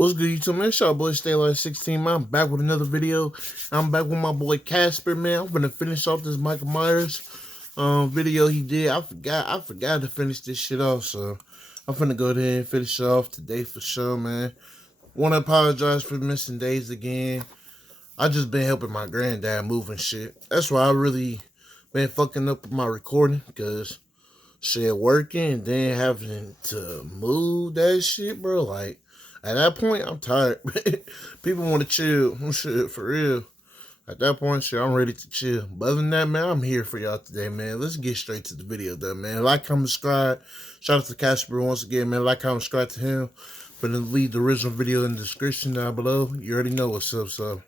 What's good, YouTube, man? It's your boy Stay Like 16, man. I'm back with another video. I'm back with my boy Casper, man. I'm gonna finish off this Michael Myers video he did. I forgot to finish this shit off, so I'm finna go there and finish it off today for sure, man. Wanna apologize for missing days again. I just been helping my granddad move and shit. That's why I really been fucking up with my recording, because shit working and then having to move that shit, bro. Like, at that point, I'm tired. People want to chill. Shit, for real. At that point, shit, I'm ready to chill. But other than that, man, I'm here for y'all today, man. Let's get straight to the video, though, man. Like, comment, subscribe. Shout out to Casper once again, man. Like, comment, subscribe to him. But then leave the original video in the description down below. You already know what's up, so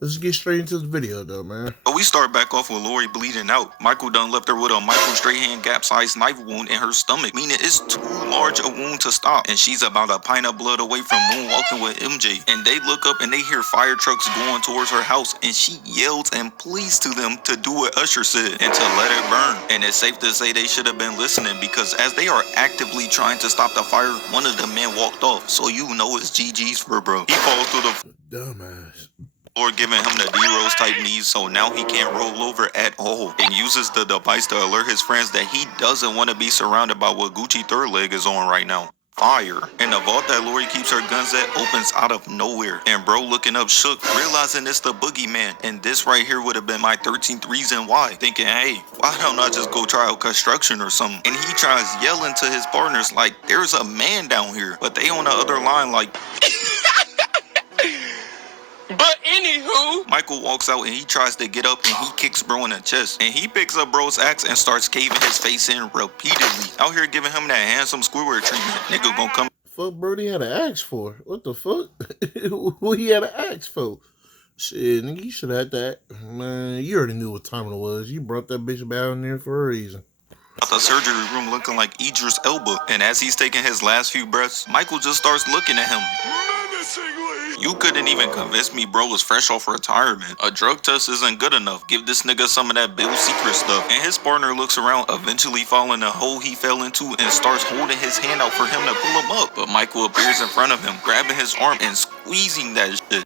let's get straight into the video, though, man. But we start back off with Lori bleeding out. Michael done left her with a Michael straight hand gap-sized knife wound in her stomach, meaning it's too large a wound to stop. And she's about a pint of blood away from moonwalking with MJ. And they look up and they hear fire trucks going towards her house. And she yells and pleads to them to do what Usher said and to let it burn. And it's safe to say they should have been listening, because as they are actively trying to stop the fire, one of the men walked off. So you know it's GG's for bro. He falls through the dumbass or giving him the D-Rose type knees, so now he can't roll over at all, and uses the device to alert his friends that he doesn't want to be surrounded by what Gucci third leg is on right now. Fire. And the vault that Lori keeps her guns at opens out of nowhere, and bro looking up shook, realizing it's the boogeyman. And this right here would have been my 13th reason why, thinking, hey, why don't I just go try out construction or something? And he tries yelling to his partners like, there's a man down here, but they on the other line like But anywho, Michael walks out and he tries to get up and he kicks bro in the chest. And he picks up bro's axe and starts caving his face in repeatedly. Out here giving him that handsome Squidward treatment. Nigga gonna come. Fuck Brody had an axe for? What the fuck? Who he had an axe for? Shit, nigga, you should have had that. Man, you already knew what time it was. You brought that bitch down there for a reason. The surgery room looking like Idris Elba. And as he's taking his last few breaths, Michael just starts looking at him menacingly. You couldn't even convince me bro was fresh off retirement. A drug test isn't good enough. Give this nigga some of that Bill Secret stuff. And his partner looks around, eventually falling a hole he fell into, and starts holding his hand out for him to pull him up. But Michael appears in front of him, grabbing his arm and squeezing that shit.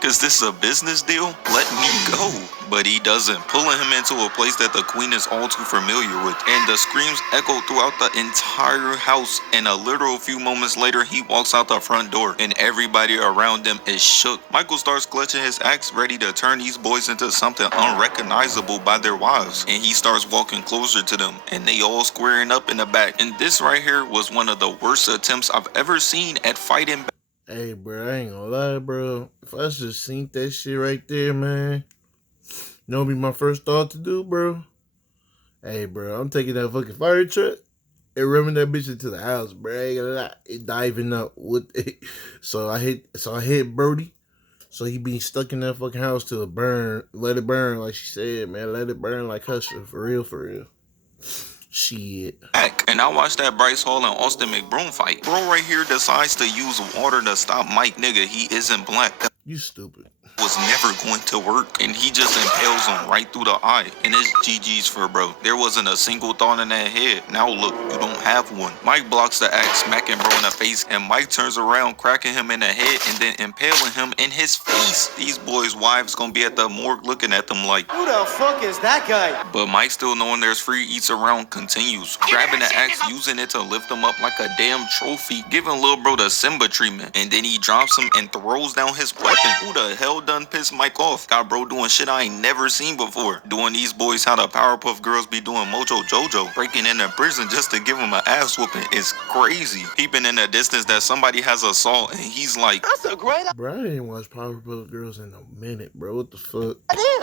Cause this is a business deal? Let me go. But he doesn't, pulling him into a place that the queen is all too familiar with. And the screams echo throughout the entire house. And a literal few moments later, he walks out the front door and everybody around him is shook. Michael starts clutching his axe, ready to turn these boys into something unrecognizable by their wives. And he starts walking closer to them, and they all squaring up in the back. And this right here was one of the worst attempts I've ever seen at fighting back. Hey, bro, I ain't gonna lie, bro. If I just seen that shit right there, man, you know what be my first thought to do, bro? Hey, bro, I'm taking that fucking fire truck and running that bitch into the house, bro. I ain't gonna lie. It diving up with it. So I hit Brody. So he be stuck in that fucking house till it burn. Let it burn, like she said, man. Let it burn like Usher. For real, for real. Shit. And I watched that Bryce Hall and Austin McBroom fight. Bro right here decides to use water to stop Mike. Nigga, he isn't black. You stupid. Was never going to work, and he just impales him right through the eye, and it's GG's for bro. There wasn't a single thought in that head. Now look, you don't have one. Mike blocks the axe, smacking bro in the face, and Mike turns around, cracking him in the head and then impaling him in his face. These boys' wives gonna be at the morgue looking at them like, who the fuck is that guy? But Mike, still knowing there's free eats around, continues, grabbing the axe, using it to lift him up like a damn trophy, giving little bro the Simba treatment, and then he drops him and throws down his weapon. Who the hell done pissed Mike off? Got bro doing shit I ain't never seen before. Doing these boys how the Powerpuff Girls be doing Mojo Jojo. Breaking into prison just to give him an ass whooping is crazy. Peeping in the distance that somebody has assault, and he's like, that's a great idea. Bro, I didn't watch Powerpuff Girls in a minute, bro. What the fuck?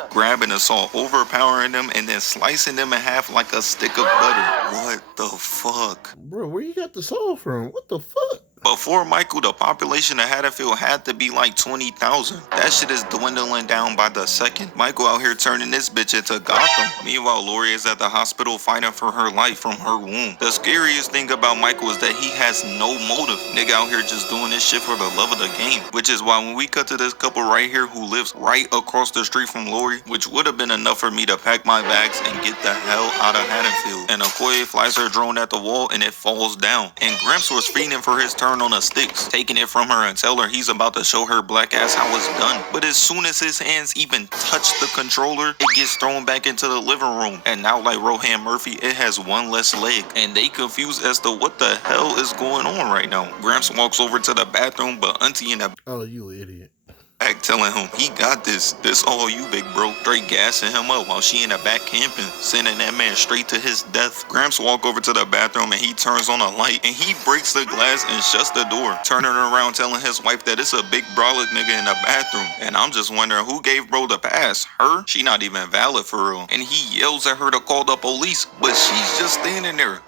Grabbing assault, overpowering them, and then slicing them in half like a stick of butter. What the fuck? Bro, where you got the soul from? What the fuck? Before Michael, the population of Haddonfield had to be like 20,000. That shit is dwindling down by the second. Michael out here turning this bitch into Gotham. Meanwhile, Lori is at the hospital fighting for her life from her womb. The scariest thing about Michael is that he has no motive. Nigga out here just doing this shit for the love of the game. Which is why when we cut to this couple right here who lives right across the street from Lori, which would have been enough for me to pack my bags and get the hell out of Haddonfield. And Okoye flies her drone at the wall and it falls down. And Gramps was feeding for his turn turn on the sticks, taking it from her and tell her he's about to show her black ass how it's done. But as soon as his hands even touch the controller, it gets thrown back into the living room. And now, like Rohan Murphy, it has one less leg. And they confused as to what the hell is going on right now. Gramps walks over to the bathroom, but Auntie in the Oh, you idiot. back telling him he got this all you, big bro. Straight gassing him up while she in the back camping, sending that man straight to his death. Gramps walk over to the bathroom and he turns on a light and he breaks the glass and shuts the door, turning around telling his wife that it's a big brolic nigga in the bathroom. And I'm just wondering who gave bro the pass. Her? She not even valid for real. And he yells at her to call the police, but she's just standing there.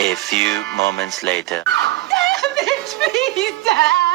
A few moments later.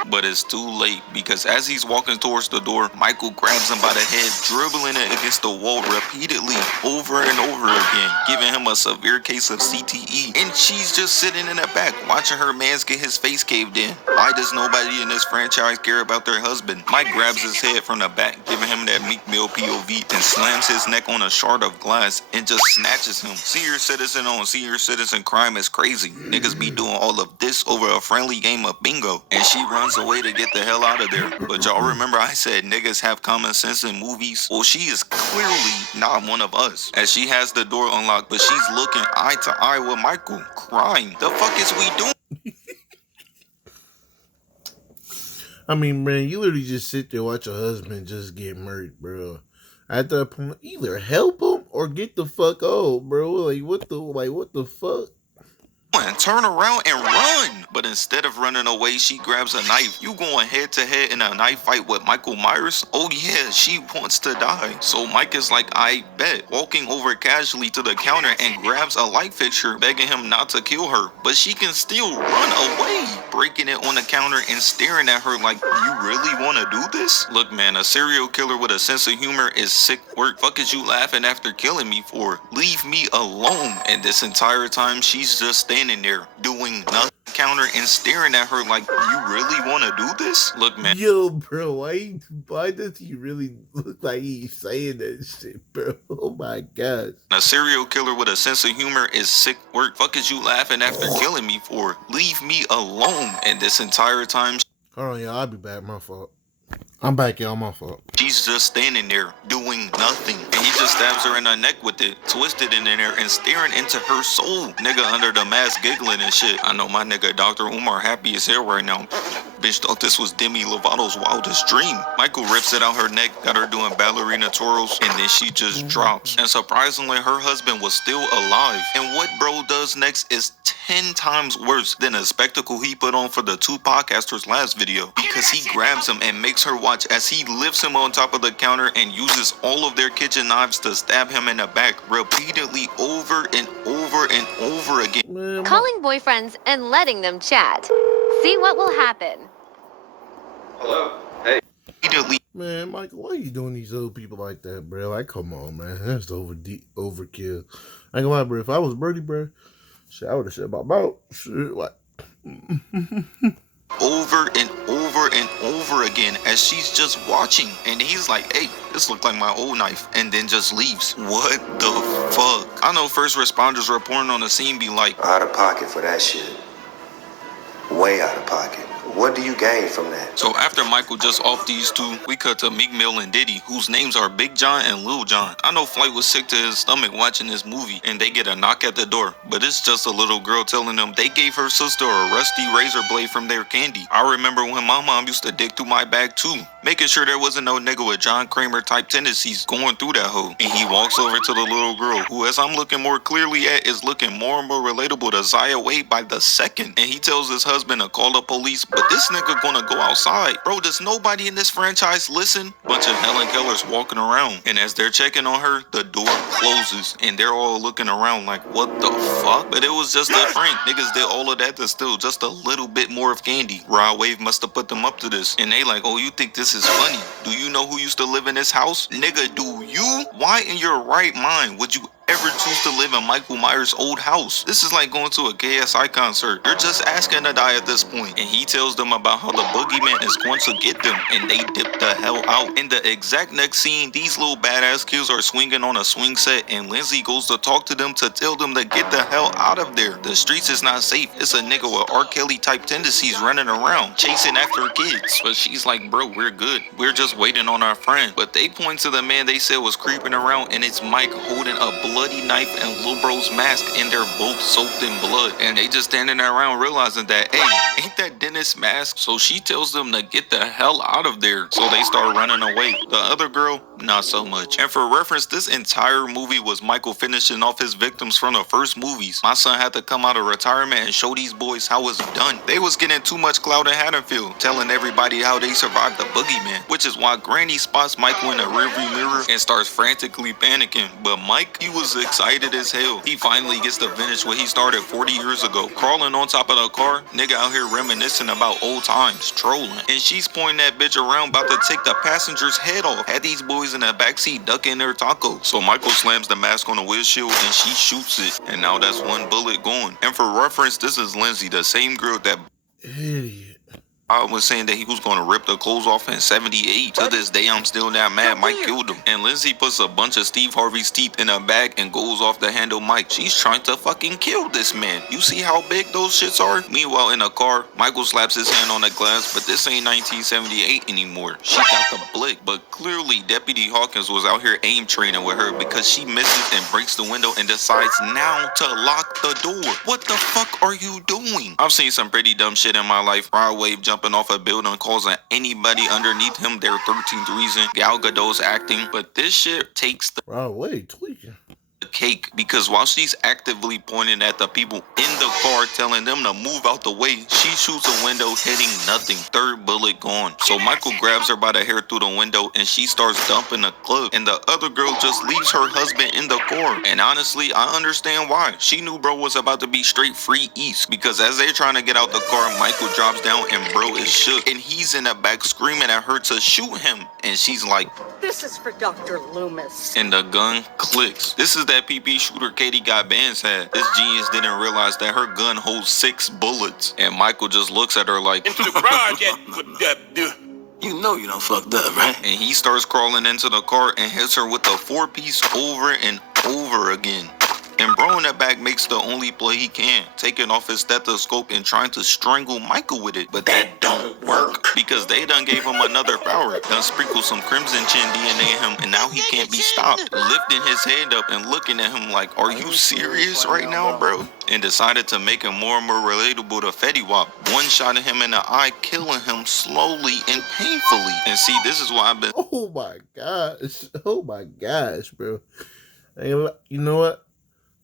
But it's too late, because as he's walking towards the door, Michael grabs him by the head, dribbling it against the wall repeatedly, over and over again, giving him a severe case of CTE. And she's just sitting in the back, watching her mans get his face caved in. Why does nobody in this franchise care about their husband? Mike grabs his head from the back, giving him that Meek Mill POV, and slams his neck on a shard of glass, and just snatches him. Senior citizen on senior citizen crime is crazy. Niggas be doing all of this over a friendly game of bingo. And she runs away to get the hell out of there. But y'all remember I said niggas have common sense in movies? Well, she is clearly not one of us, as she has the door unlocked, but she's looking eye to eye with Michael, crying. The fuck is we doing? I mean, man, you literally just sit there watch your husband just get murdered, bro. At that point, either help him or get the fuck out, bro. What the fuck? Turn around and run. But instead of running away, she grabs a knife. You going head to head in a knife fight with Michael Myers? Oh yeah, she wants to die. So Mike is like, I bet, walking over casually to the counter and grabs a light fixture, begging him not to kill her. But she can still run away, breaking it on the counter and staring at her like, you really want to do this? Look, man, a serial killer with a sense of humor is sick work. Fuck is you laughing after killing me for? Leave me alone. And this entire time, she's just standing there doing nothing, counter and staring at her like, you really want to do this? Look, man. Yo, bro, why does he really look like he's saying that shit, bro? Oh my gosh. A serial killer with a sense of humor is sick work. Fuck is you laughing after killing me for? Leave me alone. And this entire time, Hold on, y'all, I'll be back. My fault. I'm back, y'all. My fault. she's just standing there doing nothing. And he just stabs her in the neck with it, twisted in there and staring into her soul. Nigga under the mask giggling and shit. I know my nigga Dr. Umar happy as hell right now. Bitch thought this was Demi Lovato's wildest dream. Michael rips it out her neck, got her doing ballerina twirls, and then she just drops. And surprisingly, her husband was still alive. And what bro does next is 10 times worse than a spectacle he put on for the two podcasters last video, because he grabs him and makes her watch as he lifts him on top of the counter and uses all of their kitchen knives to stab him in the back repeatedly over and over and over again. Man, Calling boyfriends and letting them chat. See what will happen. Hello? Hey. Repeatedly. man, Michael, why you doing these old people like that, bro? Like, come on, man. That's overkill. I ain't gonna lie, bro. If I was Birdie, bro, shit, I would have shut my mouth. Shit, like. Over and over and over again as she's just watching, and he's like, hey, this looked like my old knife, and then just leaves. What the fuck? I know first responders reporting on the scene be like, Out of pocket for that shit. Way out of pocket. What do you gain from that? so after Michael just off these two, we cut to Meek Mill and Diddy, whose names are Big John and Lil John. I know Flight was sick to his stomach watching this movie, and they get a knock at the door, but it's just a little girl telling them they gave her sister a rusty razor blade from their candy. I remember when my mom used to dig through my bag too, making sure there wasn't no nigga with John Kramer type tendencies going through that hoe. And he walks over to the little girl, who as I'm looking more clearly at is looking more and more relatable to Zaya Wade by the second. And he tells his husband to call the police, but this nigga gonna go outside. Bro, does nobody in this franchise listen? Bunch of Helen Kellers walking around, and as they're checking on her, the door closes, and they're all looking around like, what the fuck? But it was just a prank. Niggas did all of that to steal just a little bit more of candy. Rod Wave must have put them up to this, and they like, oh, you think this is funny? Do you know who used to live in this house? Nigga, do you? Why in your right mind would you ever choose to live in Michael Myers' old house. This is like going to a KSI concert. You're just asking to die at this point. And he tells them about how the boogeyman is going to get them, and they dip the hell out. In the exact next scene, these little badass kids are swinging on a swing set, and Lindsay goes to talk to them to tell them to get the hell out of there. The streets is not safe. It's a nigga with R. Kelly type tendencies running around, chasing after kids. But she's like, bro, we're good. We're just waiting on our friend. But they point to the man they said was creeping around, and it's Mike holding a bloody knife and Lil Bro's mask, and they're both soaked in blood. And they just standing around realizing that, hey, ain't that Dennis' mask? So she tells them to get the hell out of there. So they start running away. The other girl, not so much. And for reference, this entire movie was Michael finishing off his victims from the first movies. My son had to come out of retirement and show these boys how it's done. They was getting too much clout in Haddonfield, telling everybody how they survived the boogeyman, which is why Granny spots Michael in the rearview mirror and starts frantically panicking. But Mike, he was excited as hell. He finally gets to finish what he started 40 years ago. Crawling on top of the car, nigga out here reminiscing about old times, trolling. And she's pointing that bitch around about to take the passenger's head off. Had these boys in the backseat ducking their tacos. So Michael slams the mask on the windshield and she shoots it. And now that's one bullet gone. And for reference, this is Lindsay, the same girl that Idiot. I was saying that he was going to rip the clothes off in 78. To this day, I'm still not mad Mike killed him. And Lindsay puts a bunch of Steve Harvey's teeth in a bag and goes off to handle Mike. She's trying to fucking kill this man. You see how big those shits are? Meanwhile, in a car, Michael slaps his hand on the glass, but this ain't 1978 anymore. She got the blick. But clearly, Deputy Hawkins was out here aim training with her because she misses and breaks the window and decides now to lock the door. What the fuck are you doing? I've seen some pretty dumb shit in my life. Rod Wave jumping off a building, causing anybody underneath him their 13th reason. Gal Gadot's acting, but this shit takes the Wow, wait, tweaking. cake, because while she's actively pointing at the people in the car telling them to move out the way, she shoots a window hitting nothing. Third bullet gone. So Michael grabs her by the hair through the window and she starts dumping the club, and the other girl just leaves her husband in the car. And honestly, I understand why. She knew bro was about to be straight free east, because as they're trying to get out the car, Michael drops down and bro is shook, and he's in the back screaming at her to shoot him, and she's like, "This is for Dr. Loomis." and the gun clicks. This is that PP shooter Katie got bands had. This genius didn't realize that her gun holds 6 bullets. And Michael just looks at her like, into the garage you know you done fucked up, right? and he starts crawling into the car and hits her with a 4-piece over and over again. And bro in the back makes the only play he can, taking off his stethoscope and trying to strangle Michael with it. But that don't work, because they done gave him another power. Done sprinkled some Crimson Chin DNA in him, and now he can't be stopped. Lifting his hand up and looking at him like, are you serious right now, bro? And decided to make him more and more relatable to Fetty Wap. One shot at him in the eye, killing him slowly and painfully. And see, this is why I've been... Oh my gosh, bro. Hey, you know what?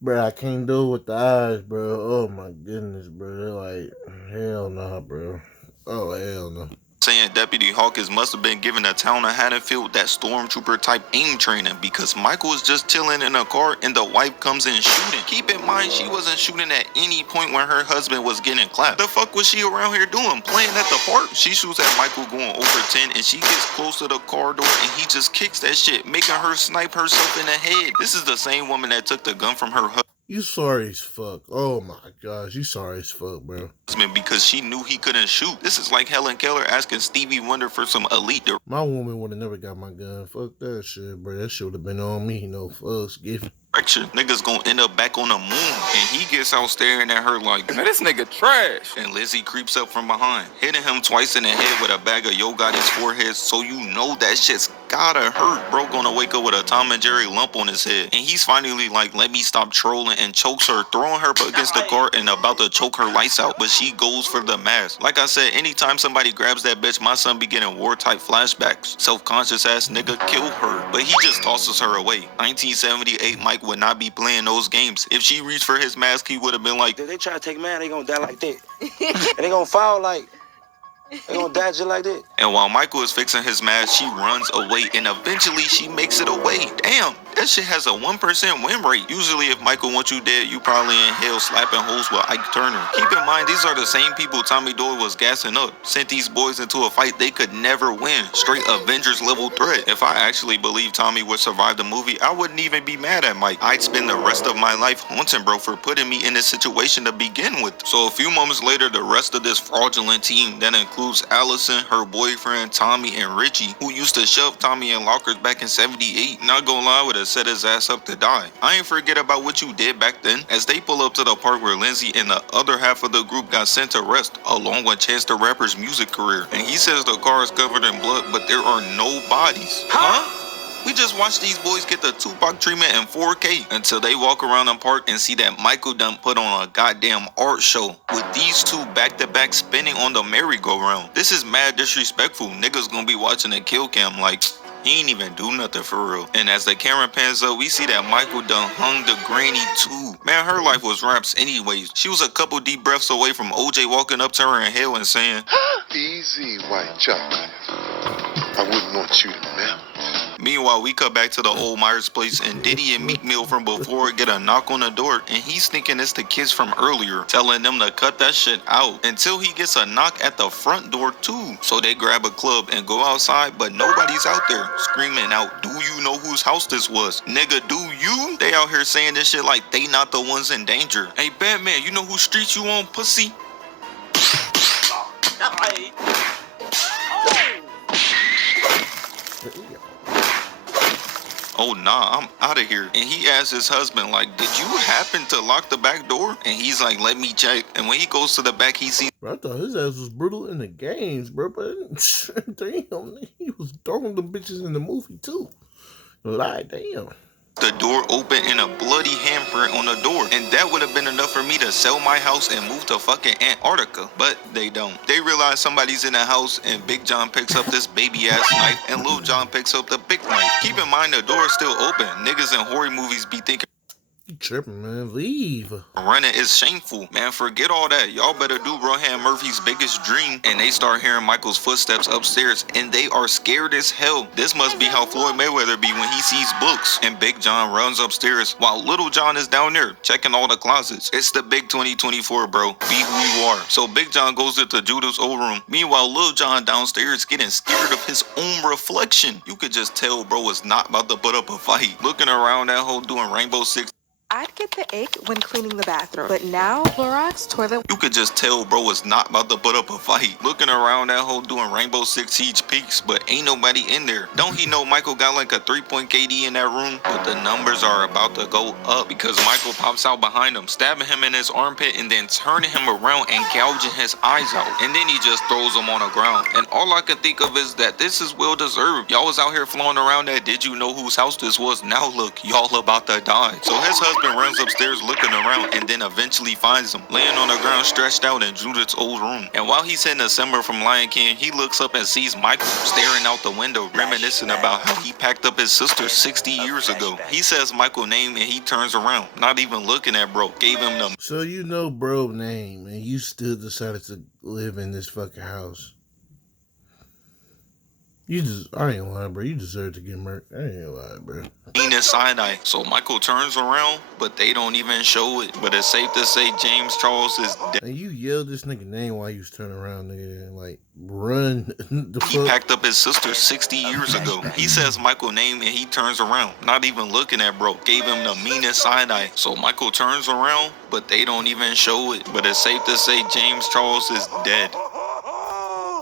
Bro, I can't do it with the eyes, bro. Oh my goodness, bro. They're like, hell no, bro. Oh, hell no. saying Deputy Hawkins must have been giving the town of Haddonfield that stormtrooper type aim training, because Michael was just chilling in a car and the wife comes in shooting. Keep in mind, she wasn't shooting at any point when her husband was getting clapped. The fuck was she around here doing? Playing at the park? She shoots at Michael going over 10 and she gets close to the car door and he just kicks that shit, making her snipe herself in the head. This is the same woman that took the gun from her husband. You sorry as fuck. Oh my gosh, you sorry as fuck, bro. Because she knew he couldn't shoot. This is like Helen Keller asking Stevie Wonder for some elite. My woman would have never got my gun. Fuck that shit, bro. That shit would have been on me. No fucks given. Niggas gonna end up back on the moon. And he gets out staring at her like, man, this nigga trash. And Lizzie creeps up from behind, hitting him twice in the head with a bag of Yo got his forehead, so you know that shit's gotta hurt. Bro gonna wake up with a Tom and Jerry lump on his head. And he's finally like, let me stop trolling, and chokes her, throwing her up against the car and about to choke her lights out. But she goes for the mask. Like I said, anytime somebody grabs that bitch, my son be getting war type flashbacks. Self-conscious ass nigga, kill her. But he just tosses her away. 1978 Mike would not be playing those games. If she reached for his mask, he would have been like, If they try to take man, they gonna die like that. And they gonna fall like They gonna die just like that. And while Michael is fixing his mask, she runs away and eventually she makes it away. Damn, that shit has a 1% win rate. Usually if Michael wants you dead, you probably in hell slapping hoes with Ike Turner. Keep in mind, these are the same people Tommy Doyle was gassing up. Sent these boys into a fight they could never win. Straight Avengers level threat. If I actually believed Tommy would survive the movie, I wouldn't even be mad at Mike. I'd spend the rest of my life haunting bro for putting me in this situation to begin with. So a few moments later, the rest of this fraudulent team that includes Allison, her boyfriend, Tommy, and Richie, who used to shove Tommy in lockers back in 78, not gonna lie, would have set his ass up to die. I ain't forget about what you did back then. As they pull up to the park where Lindsay and the other half of the group got sent to rest, along with Chance the Rapper's music career. And he says the car is covered in blood, but there are no bodies. Huh? We just watched these boys get the Tupac treatment in 4K until they walk around the park and see that Michael done put on a goddamn art show with these two back-to-back spinning on the merry-go-round. This is mad disrespectful. Niggas gonna be watching the kill cam like, he ain't even do nothing for real. And as the camera pans up, we see that Michael done hung the granny too. Man, her life was raps anyways. She was a couple deep breaths away from OJ walking up to her in hell and saying, Easy, white chocolate. I wouldn't want you to melt. Meanwhile, we cut back to the old Myers place and Diddy and Meek Mill from before get a knock on the door and he's thinking it's the kids from earlier, telling them to cut that shit out until he gets a knock at the front door too. So they grab a club and go outside, but nobody's out there, screaming out, do you know whose house this was? Nigga, do you? They out here saying this shit like they not the ones in danger. Hey, Batman, you know whose street you on, pussy? Oh nah, I'm out of here. And he asks his husband like, did you happen to lock the back door? And he's like, let me check. And when he goes to the back, he sees, Bro, I thought his ass was brutal in the games, bro. But damn, he was throwing them bitches in the movie too. Like, damn. the door open and a bloody handprint on the door. And that would have been enough for me to sell my house and move to fucking Antarctica. But they don't. They realize somebody's in the house and Big John picks up this baby ass knife and Lil John picks up the big knife. Keep in mind the door is still open. Niggas in horror movies be thinking You tripping, man. Leave. running is shameful. Man, forget all that. Y'all better do Rohan Murphy's biggest dream. And they start hearing Michael's footsteps upstairs and they are scared as hell. This must be how Floyd Mayweather be when he sees books. And Big John runs upstairs while Little John is down there checking all the closets. It's the big 2024, bro. Be who you are. So Big John goes into Judah's old room. Meanwhile, Little John downstairs getting scared of his own reflection. You could just tell bro was not about to put up a fight. Looking around that hole doing Rainbow Six. I'd get the ache when cleaning the bathroom, but now Clorox toilet. You could just tell bro was not about to put up a fight. Looking around that hole doing Rainbow Six Siege Peaks, but ain't nobody in there. Don't he know Michael got like a 3-point KD in that room? But the numbers are about to go up because Michael pops out behind him, stabbing him in his armpit and then turning him around and gouging his eyes out. And then he just throws him on the ground. And all I can think of is that this is well deserved. Y'all was out here flowing around that did you know whose house this was? Now look, y'all about to die. So his husband runs upstairs looking around and then eventually finds him laying on the ground stretched out in Judith's old room. And while he's hitting a Simba from Lion King, he looks up and sees Michael staring out the window, reminiscing about how he packed up his sister 60 years ago. He says Michael's name and he turns around, not even looking at bro. Gave him the So you know bro name and you still decided to live in this fucking house. You just, I ain't lying, bro. You deserve to get murdered. I ain't lying, bro. penis side-eye. So Michael turns around, but they don't even show it. But it's safe to say James Charles is dead. And you yelled this nigga name while you was turning around, nigga, and like, run the He fuck. packed up his sister 60 years ago. He says Michael's name and he turns around, not even looking at bro. Gave him the meanest side-eye. So Michael turns around, but they don't even show it. But it's safe to say James Charles is dead.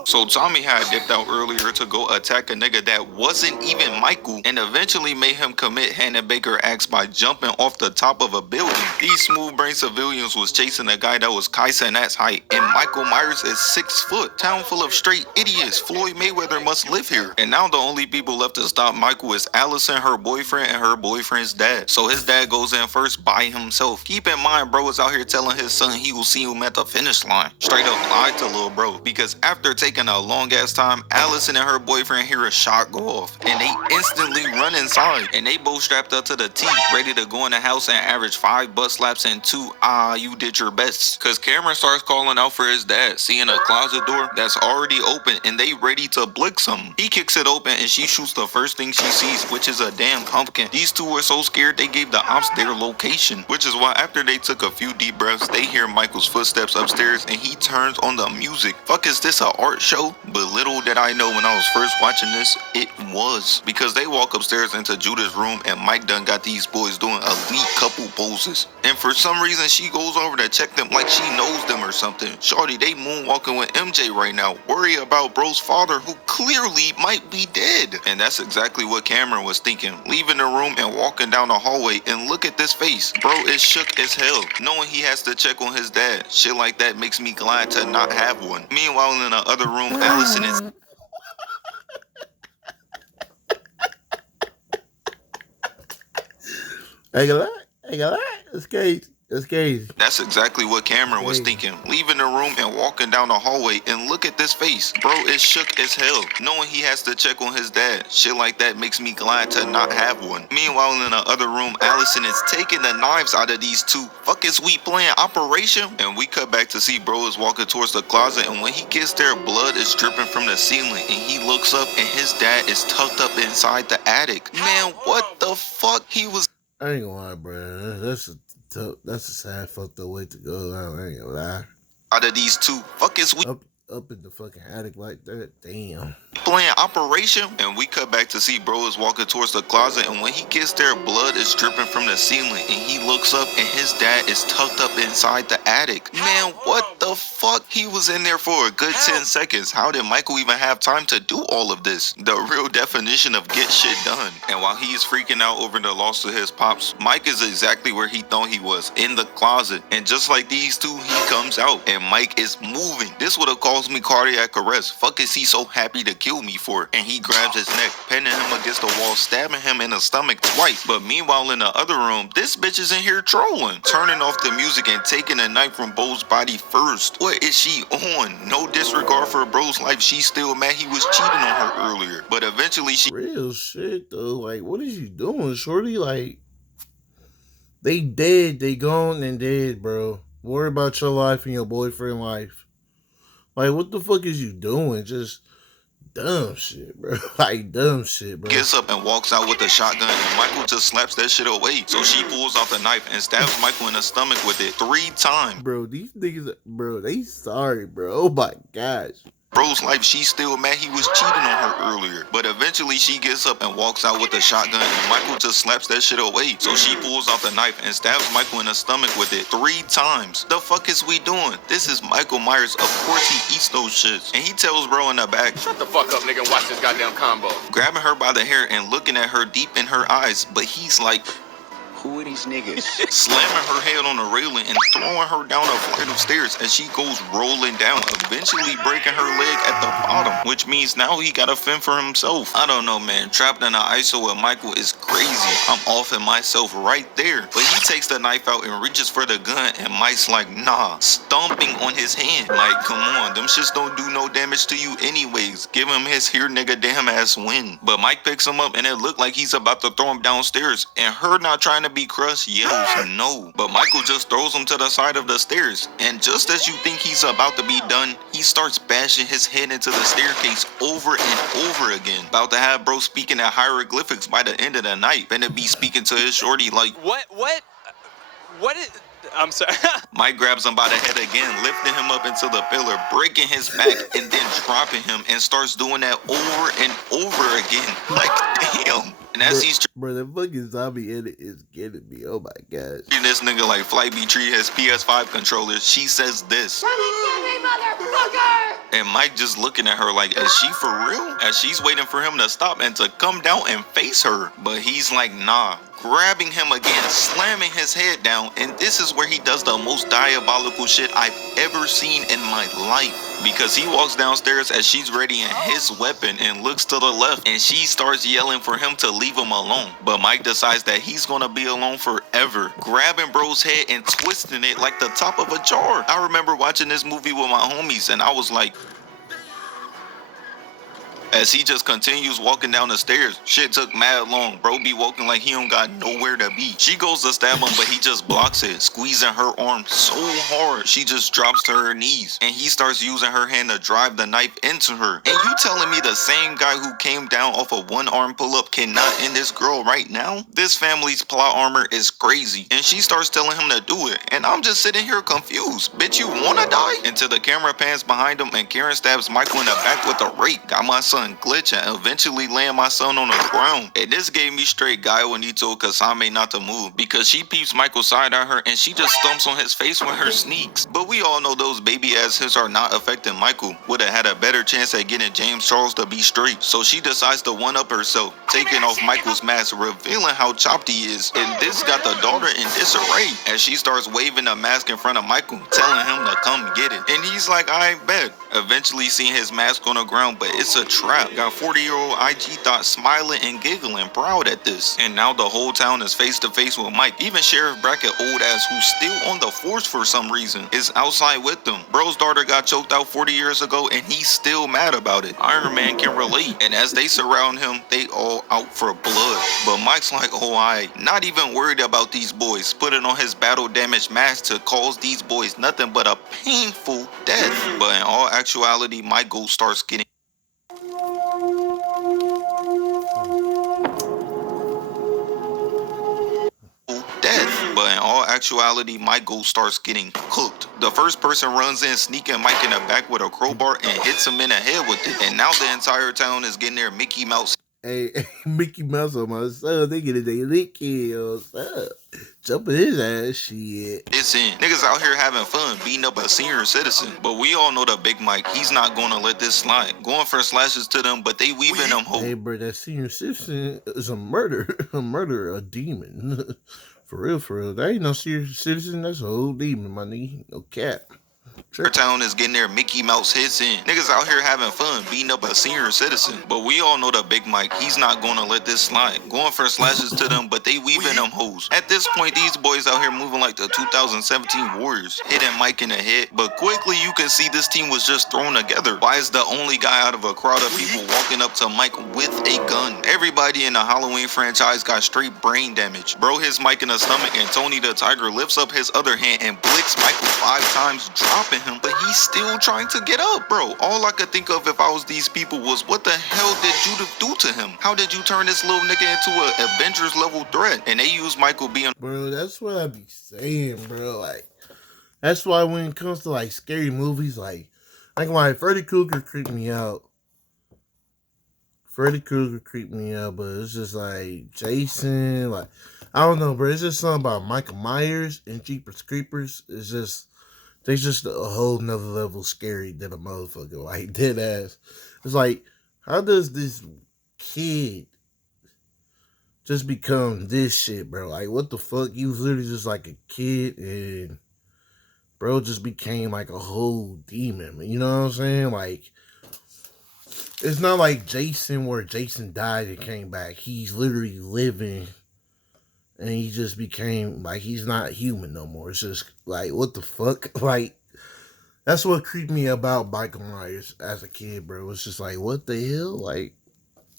So Tommy had dipped out earlier to go attack a nigga that wasn't even Michael and eventually made him commit Hannah Baker acts by jumping off the top of a building. These smooth brain civilians was chasing a guy that was Kai Cenat's height and Michael Myers is 6 foot. Town full of straight idiots. Floyd Mayweather must live here. And now the only people left to stop Michael is Allison, her boyfriend, and her boyfriend's dad. So his dad goes in first by himself. Keep in mind bro is out here telling his son he will see him at the finish line. Straight up lied to little bro because after taking taking a long ass time, Allison and her boyfriend hear a shot go off, and they instantly run inside, and they both strapped up to the T, ready to go in the house and average 5 butt slaps and 2 you did your best. Cause Cameron starts calling out for his dad, seeing a closet door that's already open and they ready to blitz him. He kicks it open and she shoots the first thing she sees, which is a damn pumpkin. These two were so scared they gave the ops their location, which is why after they took a few deep breaths, they hear Michael's footsteps upstairs and he turns on the music. Fuck, is this a art show? But little did I know when I was first watching this, it was. Because they walk upstairs into Judah's room and Mike done got these boys doing elite couple poses. And for some reason she goes over to check them like she knows them or something. Shorty, they moonwalking with MJ right now, worry about bro's father who clearly might be dead. And that's exactly what Cameron was thinking, leaving the room and walking down the hallway. And look at this face, bro is shook as hell, knowing he has to check on his dad. Shit like that makes me glad to not have one. Meanwhile, in the other room, Allison is I ain't gonna lie, it's crazy. It's crazy. That's exactly what Cameron was thinking, leaving the room and walking down the hallway. And look at this face, bro is shook as hell, knowing he has to check on his dad. Shit like that makes me glad to not have one. Meanwhile, in the other room, Allison is taking the knives out of these two. Fuck, is we playing Operation? And we cut back to see bro is walking towards the closet, and when he gets there, blood is dripping from the ceiling, and he looks up and his dad is tucked up inside the attic. Man, what the fuck? He was... I ain't gonna lie, bro. That's a sad fucked up way to go. I ain't gonna lie. Out of these two, fuck is we up in the fucking attic like that? Damn. Playing Operation? And we cut back to see bro is walking towards the closet, and when he gets there, blood is dripping from the ceiling, and he looks up and his dad is tucked up inside the attic. Man, what the fuck? He was in there for a good 10 seconds. How did Michael even have time to do all of this? The real definition of get shit done. And while he is freaking out over the loss of his pops, Mike is exactly where he thought he was, in the closet. And just like these two, he comes out and Mike is moving. This would have caused me cardiac arrest. Fuck is he so happy to kill me for? And he grabs his neck, pinning him against the wall, stabbing him in the stomach twice. But meanwhile, in the other room, this bitch is in here trolling, turning off the music and taking a knife from bro's body first. What is she on? No disregard for bro's life. She's still mad he was cheating on her earlier. But eventually she... Real shit though. Like, what is you doing, shorty? Like, they dead. They gone and dead, bro. Worry about your life and your boyfriend life. Like, what the fuck is you doing? Just dumb shit, bro. Like, dumb shit, bro. Gets up and walks out with a shotgun, and Michael just slaps that shit away. So she pulls out the knife and stabs Michael in the stomach with it 3 times. Bro, these niggas, bro, they sorry, bro. Oh my gosh. Bro's life, she's still mad he was cheating on her earlier. But eventually she gets up and walks out with a shotgun, and Michael just slaps that shit away. So she pulls out the knife and stabs Michael in the stomach with it 3 times. The fuck is we doing? This is Michael Myers. Of course he eats those shits. And he tells bro in the back, Shut the fuck up, nigga, and watch this goddamn combo. grabbing her by the hair and looking at her deep in her eyes. But he's like, Who are these niggas? slamming her head on the railing and throwing her down a flight of stairs as she goes rolling down, eventually breaking her leg at the bottom, which means now he gotta fend for himself. I don't know, man. Trapped in an ISO with Michael is crazy. I'm offing myself right there. But he takes the knife out and reaches for the gun, and Mike's like, nah, stomping on his hand. Like, come on, them shits don't do no damage to you anyways. Give him his here nigga damn ass win. But Mike picks him up and it looked like he's about to throw him downstairs, and her not trying to be crushed yells no. But Michael just throws him to the side of the stairs, and just as you think he's about to be done, he starts bashing his head into the staircase over and over again. About to have bro speaking at hieroglyphics by the end of the night. Finna be speaking to his shorty like, What is... I'm sorry. Mike grabs him by the head again, lifting him up into the pillar, breaking his back, and then dropping him, and starts doing that over and over again. Like, damn. And as he's bro, the fucking zombie in it is getting me. Oh my gosh. treating this nigga like Flyby Tree has PS5 controllers, she says this. And Mike just looking at her like, is she for real? As she's waiting for him to stop and to come down and face her. But he's like, nah. Grabbing him again, slamming his head down, and this is where he does the most diabolical shit I've ever seen in my life. Because he walks downstairs as she's readying his weapon and looks to the left, and she starts yelling for him to leave him alone. But Mike decides that he's gonna be alone forever, grabbing bro's head and twisting it like the top of a jar. I remember watching this movie with my homies, and I was like, As he just continues walking down the stairs, shit took mad long. Bro be walking like he don't got nowhere to be. She goes to stab him, but he just blocks it, squeezing her arm so hard she just drops to her knees. And he starts using her hand to drive the knife into her. And you telling me the same guy who came down off a one-arm pull-up cannot end this girl right now? This family's plot armor is crazy. And she starts telling him to do it. And I'm just sitting here confused. Bitch, you wanna die? Until the camera pans behind him and Karen stabs Michael in the back with a rake. Got my son glitching and eventually laying my son on the ground. And this gave me straight Guy Juanito Kasame not to move, because she peeps Michael side at her and she just stumps on his face with her sneaks. But we all know those baby ass hits are not affecting Michael. Would have had a better chance at getting James Charles to be straight. So she decides to one-up herself, taking off Michael's mask, revealing how chopped he is. And this got the daughter in disarray as she starts waving the mask in front of Michael, telling him to come get it. And he's like, I bet. Eventually seeing his mask on the ground, but it's a trap. Got 40-year-old IG Thought smiling and giggling, proud at this. And now the whole town is face to face with Mike. Even Sheriff Brackett old ass, who's still on the force for some reason, is outside with them. Bro's daughter got choked out 40 years ago and he's still mad about it. Iron Man can relate. And as they surround him, they all out for blood. But Mike's like, oh, I not even worried about these boys, putting on his battle damaged mask to cause these boys nothing but a painful death. But in all actuality, Michael starts getting death. But in all actuality, Michael starts getting cooked. The first person runs in, sneaking Mike in the back with a crowbar and hits him in the head with it. And now the entire town is getting their Mickey Mouse. Hey, Mickey Mouse on my son, they get a day licky or something. Jumping his ass, shit. It's in. Niggas out here having fun, beating up a senior citizen. But we all know the Big Mike, he's not gonna let this slide. Going for slashes to them, but they weaving them hoes. Hey, bro, that senior citizen is a murderer, a demon. For real. That ain't no senior citizen, that's a whole demon, my nigga. No cap. Our town is getting their Mickey Mouse hits in. Niggas out here having fun, beating up a senior citizen. But we all know the Big Mike, he's not gonna let this slide. Going for slashes to them, but they weaving them hoes. At this point, these boys out here moving like the 2017 Warriors, hitting Mike in the head. But quickly, you can see this team was just thrown together. Why is the only guy out of a crowd of people walking up to Mike with a gun? Everybody in the Halloween franchise got straight brain damage. Bro hits Mike in the stomach, and Tony the Tiger lifts up his other hand and blicks Michael 5 times, dropping him, but he's still trying to get up. Bro, all I could think of if I was these people was, what the hell did Judith do to him? How did you turn this little nigga into an Avengers level threat? And they use Michael being... Bro, that's what I be saying, bro. Like, that's why when it comes to, like, scary movies, like why Freddy Krueger creeped me out. But it's just like Jason, like, I don't know, bro. It's just something about Michael Myers and Jeepers Creepers. It's just, they just a whole nother level scary than a motherfucker. Like, dead ass. It's like, how does this kid just become this shit, bro? Like, what the fuck? You was literally just like a kid, and bro just became like a whole demon. You know what I'm saying? Like, it's not like Jason, where Jason died and came back. He's literally living, and he just became, like, he's not human no more. It's just, like, what the fuck? Like, that's what creeped me about Michael Myers as a kid, bro. It's just like, what the hell? Like,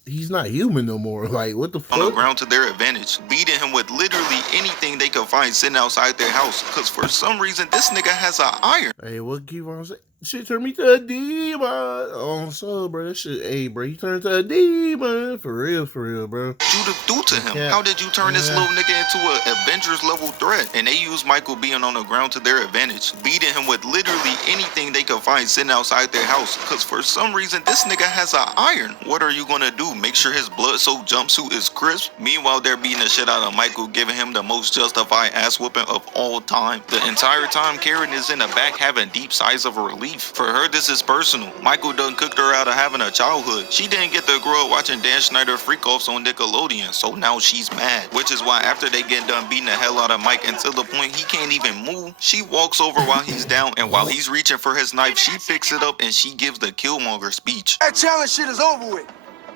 he's not human no more. Like, what the fuck? On the ground to their advantage, beating him with literally anything they could find sitting outside their house. Because for some reason, this nigga has an iron. Hey, what keep on saying? Shit turned me to a demon. Oh, so, bro, that shit, hey, bro, you turned to a demon. For real, bro. Judith do to him? How did you turn this little nigga into an Avengers level threat? And they use Michael being on the ground to their advantage, beating him with literally anything they could find sitting outside their house. Because for some reason, this nigga has an iron. What are you gonna do? Make sure his blood-soaked jumpsuit is crisp? Meanwhile, they're beating the shit out of Michael, giving him the most justified ass whooping of all time. The entire time, Karen is in the back having deep sighs of relief. For her, this is personal. Michael done cooked her out of having a childhood. She didn't get to grow up watching Dan Schneider freak-offs on Nickelodeon, so now she's mad. Which is why after they get done beating the hell out of Mike until the point he can't even move, she walks over while he's down, and while he's reaching for his knife, she picks it up and she gives the Killmonger speech. That challenge shit is over with.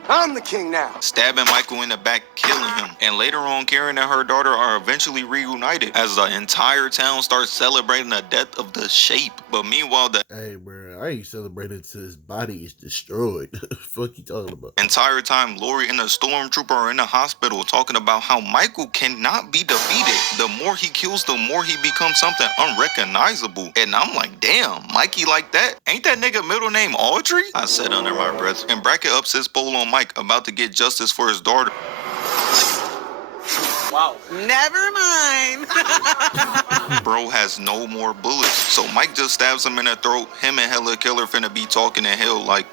I'm the king now. Stabbing Michael in the back, killing him. And later on, Karen and her daughter are eventually reunited as the entire town starts celebrating the death of the Shape. But meanwhile, Hey, bro, Man, I ain't celebrating until his body is destroyed. Fuck you talking about? Entire time, Lori and the stormtrooper are in the hospital talking about how Michael cannot be defeated. The more he kills, the more he becomes something unrecognizable. And I'm like, damn, Mikey like that? Ain't that nigga middle name Audrey? I said under my breath. And Brackett ups his pole on Mike, about to get justice for his daughter. Wow. Never mind. Bro has no more bullets, so Mike just stabs him in the throat. Him and Hella Killer finna be talking in hell like.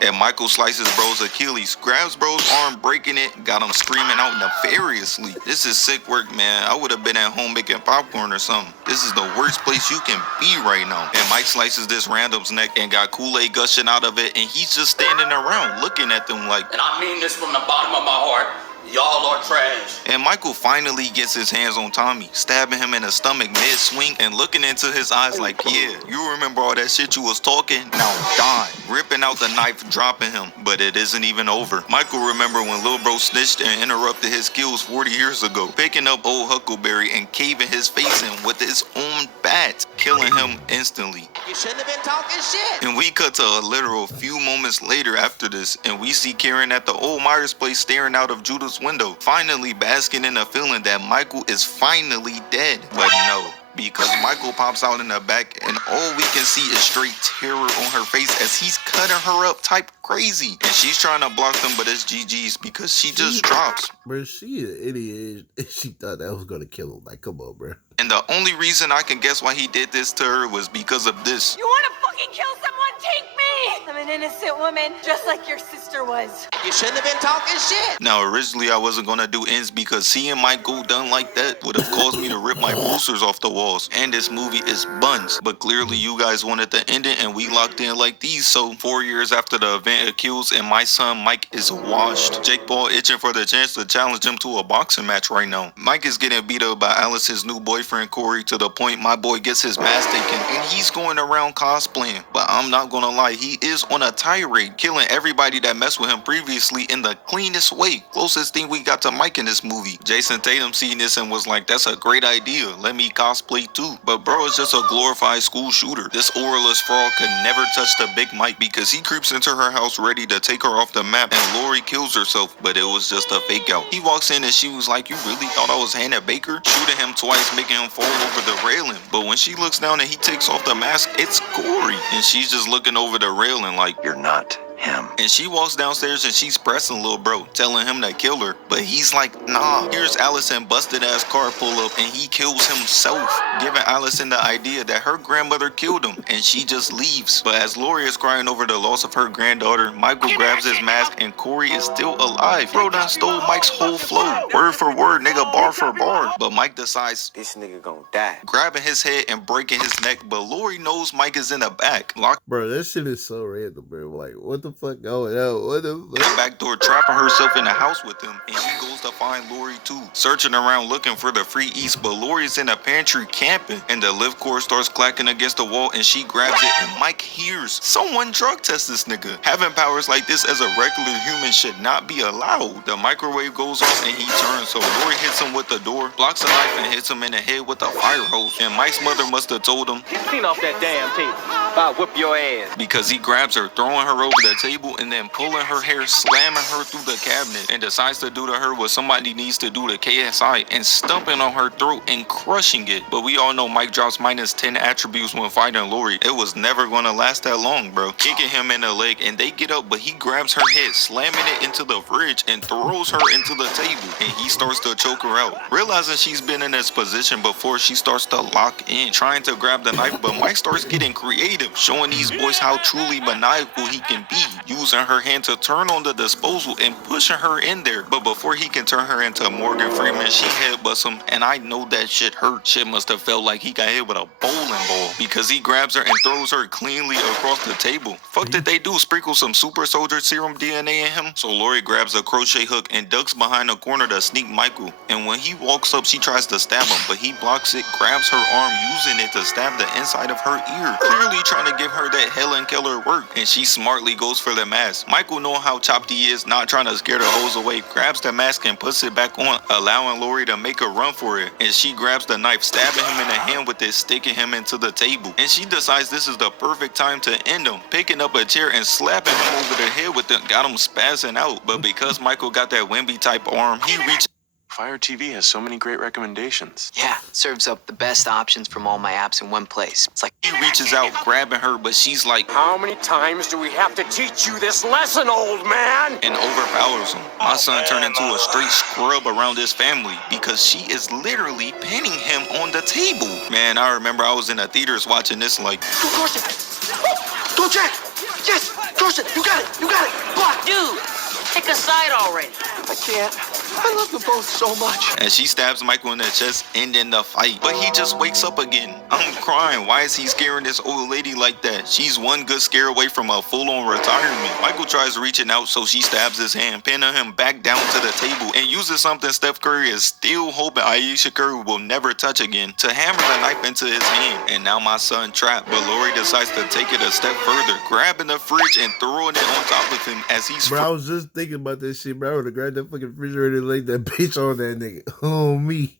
And Michael slices bro's Achilles, grabs bro's arm, breaking it, got him screaming out nefariously. This is sick work, man. I would have been at home making popcorn or something. This is the worst place you can be right now. And Mike slices this random's neck and got Kool-Aid gushing out of it, and he's just standing around looking at them like. And I mean this from the bottom of my heart. Y'all are trash. And Michael finally gets his hands on Tommy, stabbing him in the stomach mid-swing and looking into his eyes like, yeah, you remember all that shit you was talking? Now die. Ripping out the knife, dropping him. But it isn't even over. Michael remember when Lil Bro snitched and interrupted his skills 40 years ago, picking up old Huckleberry and caving his face in with his own bat, killing him instantly. You shouldn't have been talking shit. And we cut to a literal few moments later after this, and we see Karen at the old Myers place staring out of Judah's window, finally basking in the feeling that Michael is finally dead. But no, because Michael pops out in the back and all we can see is straight terror on her face as he's cutting her up type crazy. And she's trying to block them, but it's GG's because she just drops. Bro, she an idiot. She thought that was gonna kill him. Like, come on, bro. And the only reason I can guess why he did this to her was because of this. You want to fucking kill someone? Take me! I'm an innocent woman, just like your sister was. You shouldn't have been talking shit. Now, originally I wasn't gonna do ends because seeing Mike go done like that would have caused me to rip my posters off the walls. And this movie is buns. But clearly you guys wanted to end it and we locked in like these. So 4 years after the event occurs and my son Mike is washed. Jake Paul itching for the chance to challenge him to a boxing match right now. Mike is getting beat up by Alice's new boyfriend Corey to the point my boy gets his mask taken and he's going around cosplaying. But I'm not gonna lie, he is on a tirade, killing everybody that messed with him previously in the cleanest way. Closest thing we got to Mike in this movie. Jason Tatum seen this and was like, that's a great idea, let me cosplay too. But bro is just a glorified school shooter. This auraless fraud could never touch the big Mike because he creeps into her house ready to take her off the map and Lori kills herself, but it was just a fake out. He walks in and she was like, you really thought I was Hannah Baker? Shooting him twice, making him fall over the railing. But when she looks down and he takes off the mask, it's Corey. And she's just looking over the railing like, You're not him. And she walks downstairs and she's pressing Lil Bro, telling him to kill her. But he's like, nah. Here's Allison busted ass car pull up and he kills himself, giving Allison the idea that her grandmother killed him and she just leaves. But as Lori is crying over the loss of her granddaughter, Michael grabs his mask and Corey is still alive. Bro done stole Mike's whole flow. Word for word, nigga, bar for bar. But Mike decides, This nigga gonna die. grabbing his head and breaking his neck. But Lori knows Mike is in the back. Bro, that shit is so random, bro. Like, what the fuck going on? What the fuck? Back door, trapping herself in the house with him, and he goes to find Lori too, searching around looking for the free East, but Lori's in the pantry camping, and the lift cord starts clacking against the wall, and she grabs it, and Mike hears someone drug test this nigga. Having powers like this as a regular human should not be allowed. The microwave goes off, and he turns, so Lori hits him with the door, blocks a knife, and hits him in the head with a fire hose, and Mike's mother must have told him, Clean off that damn table. I'll whip your ass. because he grabs her, throwing her over the table, and then pulling her hair, slamming her through the cabinet, and decides to do to her what somebody needs to do to KSI, and stumping on her throat and crushing it. But we all know Mike drops minus 10 attributes when fighting Lori. It was never gonna last that long, bro. Kicking him in the leg, and they get up, but he grabs her head, slamming it into the fridge, and throws her into the table, and he starts to choke her out. Realizing she's been in this position before, she starts to lock in, trying to grab the knife, but Mike starts getting creative, showing these boys how truly maniacal he can be, using her hand to turn on the disposal and pushing her in there. But before he can turn her into Morgan Freeman, she headbutts him, and I know that shit hurt. Shit must have felt like he got hit with a bowling ball, because he grabs her and throws her cleanly across the table. Fuck did they do? Sprinkle some super soldier serum DNA in him? So Lori grabs a crochet hook and ducks behind the corner to sneak Michael, and when he walks up, she tries to stab him, but he blocks it, grabs her arm, using it to stab the inside of her ear, clearly trying to give her that Helen Keller work, and she smartly goes for the mask. Michael, knowing how chopped he is, not trying to scare the hoes away, grabs the mask and puts it back on, allowing Lori to make a run for it. And she grabs the knife, stabbing him in the hand with it, sticking him into the table. And she decides this is the perfect time to end him, picking up a chair and slapping him over the head with it, got him spazzing out. But because Michael got that Wemby type arm, he reaches. Fire TV has so many great recommendations. Yeah, serves up the best options from all my apps in one place. It's like He reaches out, grabbing her, but she's like, How many times do we have to teach you this lesson, old man? and overpowers him. My son turned into a straight scrub around his family because she is literally pinning him on the table. Man, I remember I was in the theaters watching this like, Go, Carson! Go, Jack! Yes! Carson, you got it! You got it! Block! dude, pick a side already. I can't. I love you both so much. and she stabs Michael in the chest, ending the fight. But he just wakes up again. I'm crying. Why is he scaring this old lady like that? She's one good scare away from a full-on retirement. Michael tries reaching out, so she stabs his hand, pinning him back down to the table, and uses something Steph Curry is still hoping Ayesha Curry will never touch again, to hammer the knife into his hand. And now my son trapped, but Lori decides to take it a step further, grabbing the fridge and throwing it on top of him as he's Bro, I was just thinking about that shit, bro. I would have grabbed that fucking refrigerator and laid that bitch on that nigga. On me.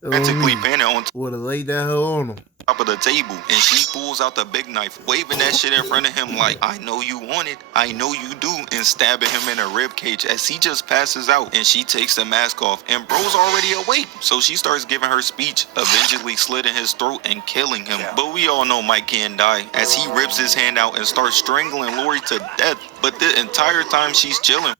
frantically pinning on Would have laid that hoe on him. top of the table, and she pulls out the big knife, waving that shit in front of him like, I know you want it, I know you do, and stabbing him in a rib cage as he just passes out. And she takes the mask off, and bro's already awake, so she starts giving her speech, eventually slitting his throat and killing him. But we all know Mike can't die, as he rips his hand out and starts strangling Lori to death. But the entire time she's chilling,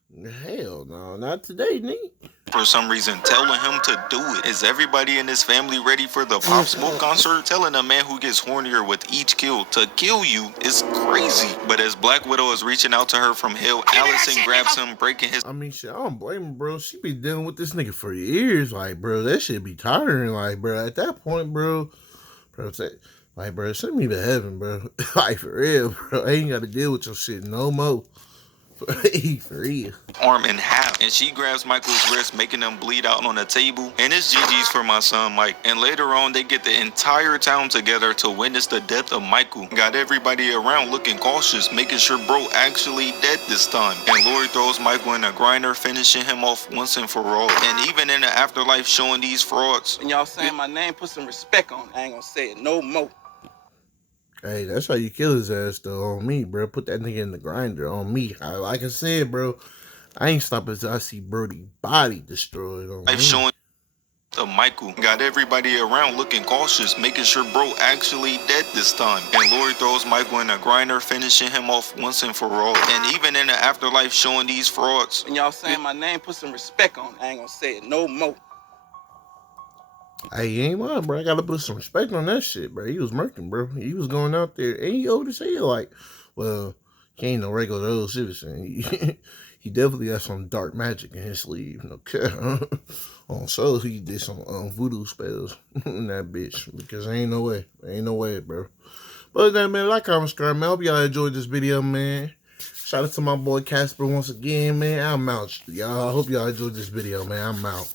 Hell no, not today, nigga. for some reason, telling him to do it. Is everybody in his family ready for the Pop Smoke concert? Telling a man who gets hornier with each kill to kill you is crazy. But as Black Widow is reaching out to her from hell, Allison grabs him, breaking his I mean, shit, I don't blame her, bro. She be dealing with this nigga for years. Like, bro, that shit be tiring. Like, bro, at that point, bro, say, like, bro, send me to heaven, bro. Like, for real, bro. I ain't got to deal with your shit no more. For real. arm in half, and she grabs Michael's wrist, making him bleed out on the table. And it's GG's for my son Mike. And later on, they get the entire town together to witness the death of Michael. Got everybody around looking cautious, making sure bro actually dead this time. And Lori throws Michael in a grinder, finishing him off once and for all. And even in the afterlife, showing these frauds. When y'all saying my name, put some respect on it. I ain't gonna say it no more. Hey, that's how you kill his ass, though, on me, bro. Put that nigga in the grinder on me. Like I said, bro, I ain't stopping until I see Brody's body destroyed on me. Showing of Michael. Got everybody around looking cautious, making sure bro actually dead this time. And Lori throws Michael in a grinder, finishing him off once and for all. And even in the afterlife, showing these frauds. When y'all saying my name, put some respect on it. I ain't gonna say it no more. Hey, you ain't lying, bro. I gotta put some respect on that shit, bro. He was murking, bro. He was going out there, and he old as hell. Like, well, he ain't no regular old citizen. He definitely got some dark magic in his sleeve. No care. On so he did some voodoo spells in that bitch, because ain't no way, bro. But other than that, man, like, comment, subscribe, man. I hope y'all enjoyed this video, man. Shout out to my boy Casper once again, man. I'm out, y'all. I hope y'all enjoyed this video, man. I'm out.